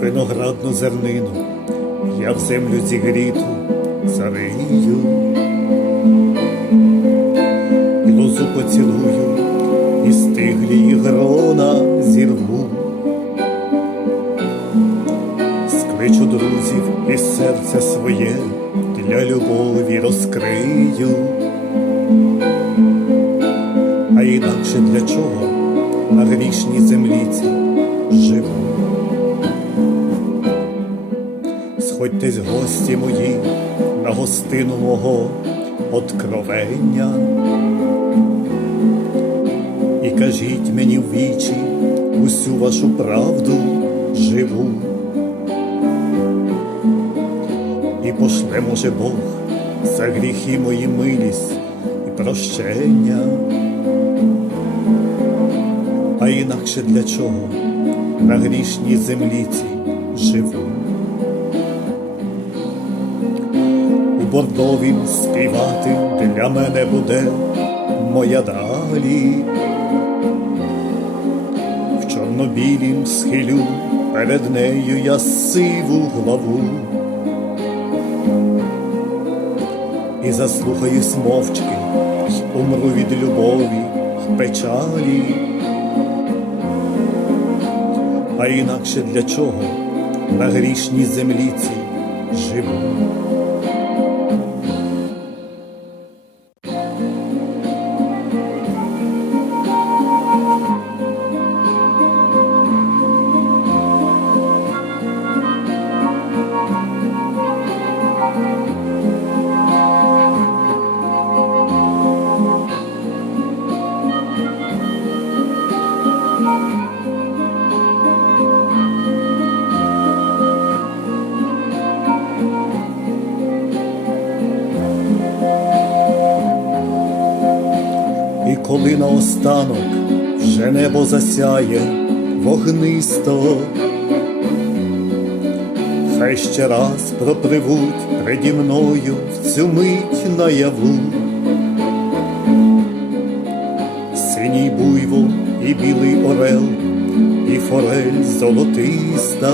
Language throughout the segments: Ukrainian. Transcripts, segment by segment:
Виноградну зернину я в землю зігріту зарию, Скличу друзів і серця своє для любові розкрию. А інакше для чого на грішній землі цій живу? Сходьтесь, гості мої, на гостину мого откровення. І кажіть мені в вічі усю вашу правду живу. Пошле, може Бог, за гріхи мої милість і прощення. А інакше для чого на грішній землі цій живу? У бордовім співати для мене буде моя далі. В чорнобілім схилю перед нею я сиву главу. І заслухаюсь мовчки, умру від любові печалі. А інакше для чого на грішній землі ці живу? Коли наостанок вже небо засяє вогнисто, хай ще раз пропливуть преді мною в цю мить наяву. Синій буйвол і білий орел, і форель золотиста.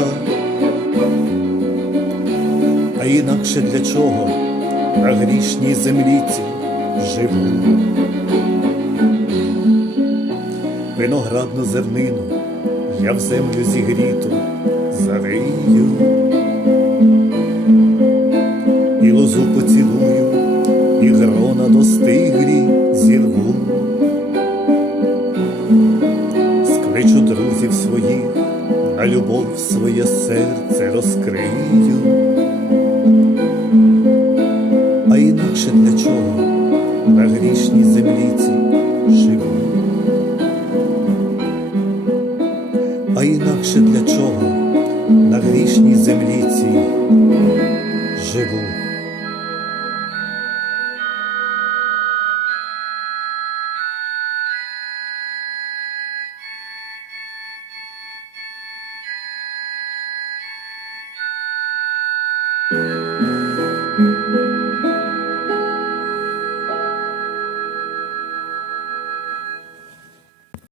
А інакше для чого на грішній землі цій живу? Виноградну зернину. Я в землю зігріту зарию, і лозу поцілую, і грона достиглі зірву, скличу друзів своїх, на любов своє серце розкрию. А інакше для чого на грішній землі цій живу?